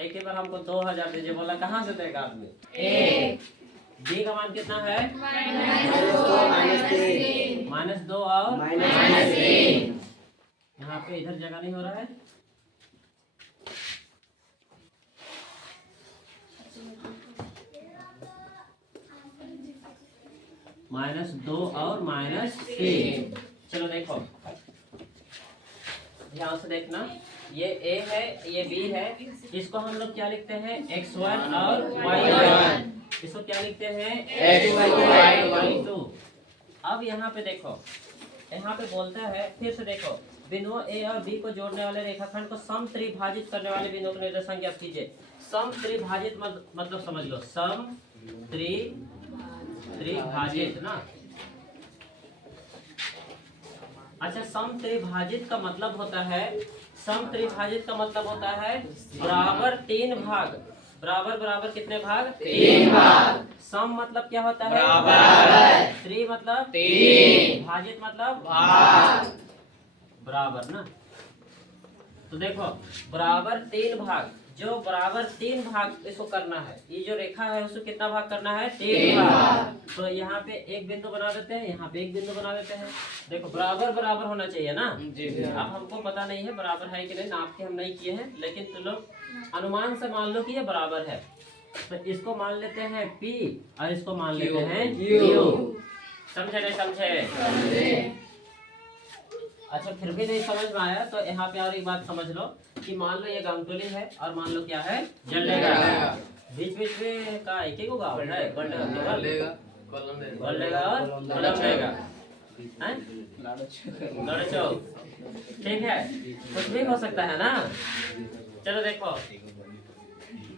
एक ही बार हमको 2000 दीजिए, बोला कहाँ से देगा आदमी? एक। बी का मान कितना है? -2 और -3। यहाँ पे इधर जगह नहीं हो रहा है, -2 और -3। चलो देखो ध्यान से देखना, ये ए है, ये बी है, इसको हम लोग क्या लिखते हैं? x1 और y1। इसको क्या लिखते हैं? x2 y2। अब यहाँ पे देखो, यहाँ पे बोलता है, फिर से देखो, बिंदुओं ए और बी को जोड़ने वाले रेखाखंड को सम त्रिभाजित करने वाले बिंदुओं का निर्देशांक ज्ञात कीजिए। सम त्रिभाजित मतलब समझ लो, सम त्रिभाजित ना। अच्छा, सम त्रिभाजित का मतलब होता है, सम त्रिभाजित का मतलब होता है बराबर 3 भाग। बराबर बराबर कितने भाग? 3 भाग। सम मतलब क्या होता है? बराबर। त्रि मतलब 3, भाजित मतलब भाग, बराबर ना। तो देखो बराबर 3 भाग, जो बराबर 3 भाग इसको करना है, ये जो रेखा है उसको कितना भाग करना है? 3 भाग। तो यहाँ पे एक बिंदु बना देते हैं, यहाँ पे एक बिंदु बना देते हैं। देखो बराबर बराबर होना चाहिए ना जी। अब हमको पता नहीं है बराबर है कि नहीं, नाप के हम नहीं किए हैं, लेकिन तुम लोग अनुमान से मान लो कि ये बराबर है। तो इसको मान लेते हैं P और इसको मान लेते हैं Q। समझे नहीं समझे? अच्छा, फिर भी नहीं समझ में आया तो यहाँ पे और एक बात समझ लो कि मान लो ये गांगटोली है और मान लो क्या है? जलेगा। बीच बीच में का एक एक गाँव है, गलेगा और कलम लेगा, ठीक है, कुछ भी हो सकता है ना। चलो देखो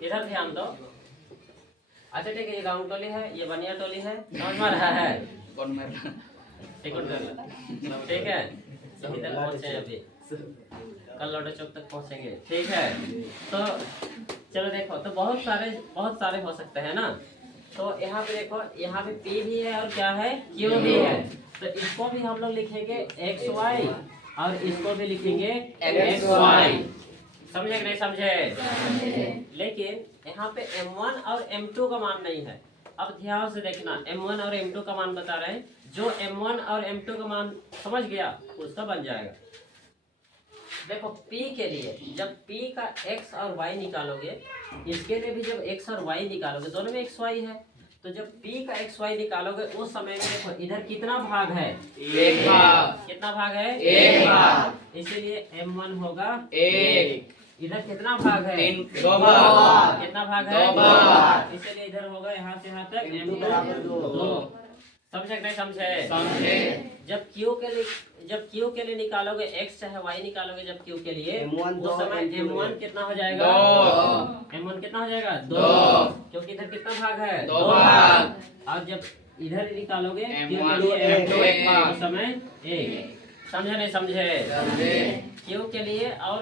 इधर ध्यान दो। अच्छा ठीक है, ये गाँव टोली है, ये बनिया टोली है, समझ में रहा है? ठीक है, इधर पहुंचे अभी, कल लौटे चौक तक पहुंचेंगे, ठीक है। तो चलो देखो, तो बहुत सारे हो सकते हैं ना। तो यहाँ पे देखो, यहाँ पे P भी है और क्या है? Q भी है। तो इसको भी हम लोग लिखेंगे XY और इसको भी लिखेंगे XY। समझे कि नहीं समझे? लेकिन यहाँ पे M1 और M2 का मान नहीं है। अब ध्यान से देखना, M1 और M2 का मान बता रहे हैं, जो M1 और M2 का मान समझ गया उसका बन जाएगा। देखो P के लिए जब P का X और Y निकालोगे, इसके लिए भी जब X और Y निकालोगे, दोनों में XY है, तो जब P का XY निकालोगे उस समय में देखो इधर कितना भाग है? 1 भाग। कितना भाग है? 1 भाग। इसीलिए M1 होगा 1। इधर कितना भाग है? 2 भाग। कितना भाग है? 2 भाग। इसीलिए इधर होगा यहाँ से यहाँ तक M2 2। समझे नहीं समझे? समझे। जब Q के लिए निकालोगे, X चाहे Y निकालोगे जब Q के लिए, उस समय M1 कितना हो जाएगा? 2। M1 कितना हो जाएगा? 2, क्योंकि इधर कितना भाग है? 2 भाग। और जब इधर निकालोगे उस समय 1। समझे नहीं समझे? Q के लिए और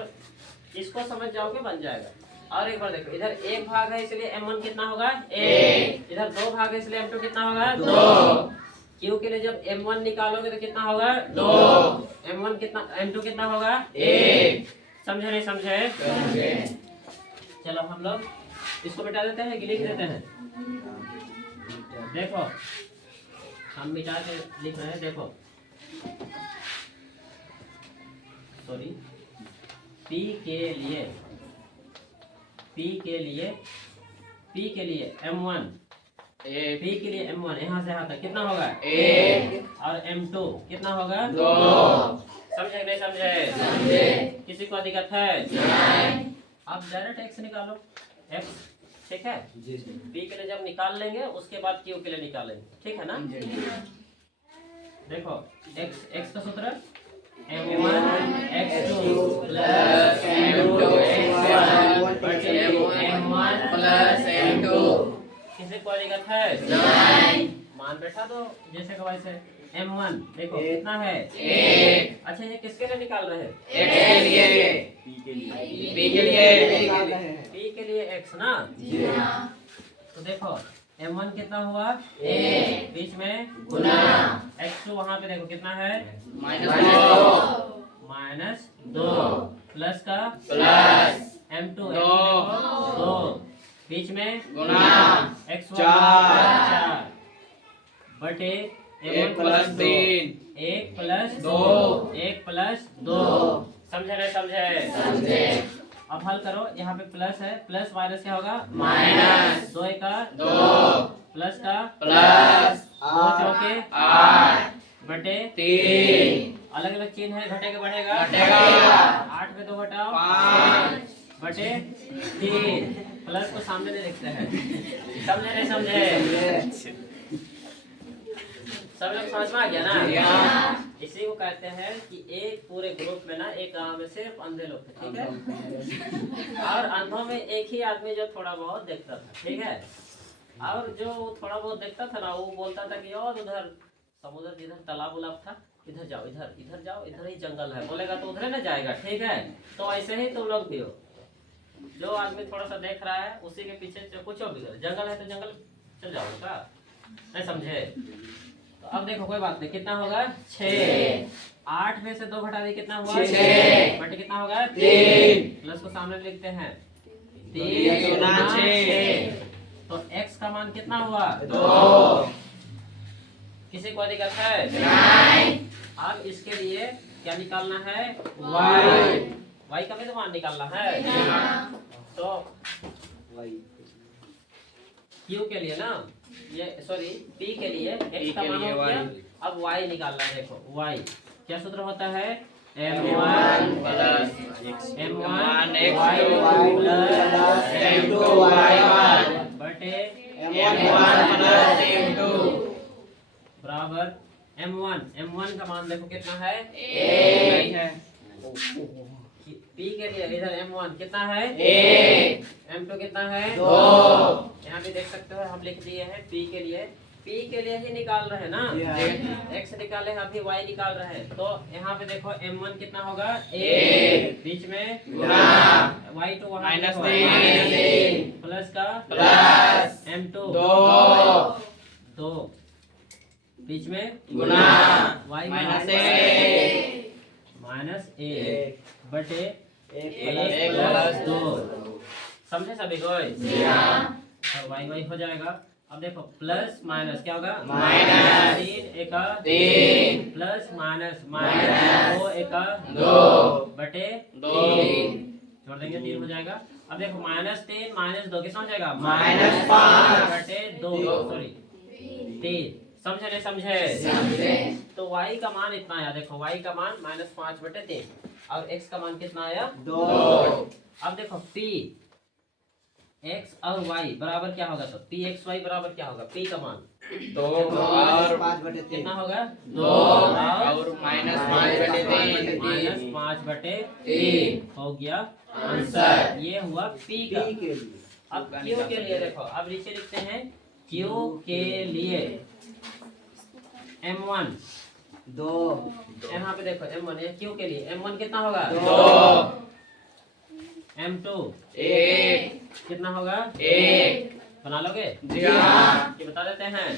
इसको समझ जाओगे बन जाएगा। और एक बार देखो, इधर 1 भाग है इसलिए M1 कितना होगा? 1। इधर 2 भाग है इसलिए M2 कितना होगा? 2। Q के लिए जब M1 निकालोगे तो कितना होगा? 2। M1 कितना, M2 कितना होगा? 1। समझे नहीं समझे? चलो हम लोग इसको मिटा देते हैं कि लिख देते हैं? देखो हम मिटा के लिख रहे हैं। देखो सॉरी, P के लिए M1, P के लिए M1 यहाँ से यहाँ तक कितना होगा? 1। और M2 कितना होगा? 2। समझे नहीं समझे? किसी को दिक्कत है? नहीं। आप डायरेक्ट X निकालो, X, ठीक है। P के लिए जब निकाल लेंगे उसके बाद Q के लिए निकालेंगे, ठीक है ना। देखो X का सूत्र M1 X2 plus M2 X1 M1 plus M2। किसी को दिक्कत है? नहीं। मान बैठा दो जैसे का वैसे। M1 देखो कितना है? 1। अच्छा ये किसके लिए निकाल रहे हैं? X के लिए। P के लिए X ना। तो देखो M1 कितना हुआ? 1। बीच में गुना। X2 वहाँ पे देखो कितना है? -2 प्लस का प्लस M2 2 2 बीच में गुना x1 4 बटे 1 प्लस 3 1 प्लस 2 1 प्लस 2 समझे नहीं समझे? अब हल करो, यहाँ पे प्लस है, प्लस माइनस क्या होगा? माइनस 2 का 2 प्लस का प्लस 2 चौके 8 बटे 3 अलग अलग चिन्ह है, घटेगा बढ़ेगा? घटेगा 8 में 2 घटाओ 5 बटे 3 प्लस को सामने नहीं लिखते हैं। समझे नहीं समझे? सब लोग समझ में आ गया ना? इसी को कहते हैं कि एक पूरे ग्रुप में ना एक गांव में सिर्फ अंधे लोग थे, ठीक है? और अंधों में एक ही आदमी जो थोड़ा बहुत देखता था, ठीक है? और जो थोड़ा बहुत देखता था ना, वो बोलता था कि और उधर समुद्र जिधर तालाब उलाब था, इधर जाओ, इधर जाओ, इधर ही जंगल है, बोलेगा तो उधर ना जाएगा, ठीक है? तो ऐसे ही तुम लोग भी हो, जो आदमी थोड़ा सा देख रहा है उसी के पीछे कुछ भी करो। जंगल है तो जंगल चल जाओ का, नहीं समझे? तो अब देखो कोई बात नहीं, कितना होगा? 6 8 में से 2 घटा दी कितना हुआ? 6 बटे कितना होगा? 3 प्लस को सामने लिखते हैं 3 गुना 6 तो x का मान कितना हुआ? 2 किसी को दिक्कत है? नहीं। अब इसके लिए क्या निकालना है? y का भी तो मान निकालना है। तो q के लिए ना, ये सॉरी p के लिए x का मान हो गया, अब y निकालना है। देखो y क्या सूत्र होता है? m1 plus m1 x2 plus m2 y1 बटे m1 प्लस m2 बराबर m1 का मान देखो कितना है? 1 है। p के लिए इधर m1 कितना है? 1 m2 कितना है? 2 यहाँ भी देख सकते हो, हम लिख दिए हैं p के लिए ही निकाल रहे हैं ना, x निकाले अभी y निकाल रहे हैं। तो यहाँ पे देखो m1 कितना होगा? 1 बीच में गुना y2 माइनस 3 प्लस का प्लस m2 2 बीच में गुना y माइनस 1 बटे 1 प्लस 2 समझे सभी कोई? y हो जाएगा। अब देखो प्लस माइनस क्या होगा? माइनस 3 प्लस माइनस 2 बटे 3 जोड़ देंगे 3 हो जाएगा। अब देखो -3 -2 कितना हो जाएगा? -5 बटे 2 सॉरी 3 समझे नहीं समझे? तो y का मान इतना आया, देखो y का मान -5 बटे 3 और x का मान कितना आया? 2। अब देखो p x और y बराबर क्या होगा? तो p x y बराबर क्या होगा? p का मान 2 और 5 बटे 3 कितना होगा? 2 और -5 बटे 3 हो गया आंसर। ये हुआ p का। अब q के लिए देखो, अब नीचे लिखते हैं q के लिए m1 2 यहाँ पे देखो m1 ये q के लिए m1 कितना होगा? 2 m2 1 कितना होगा? 1 बना लोगे? जी हाँ। ये बता देते हैं।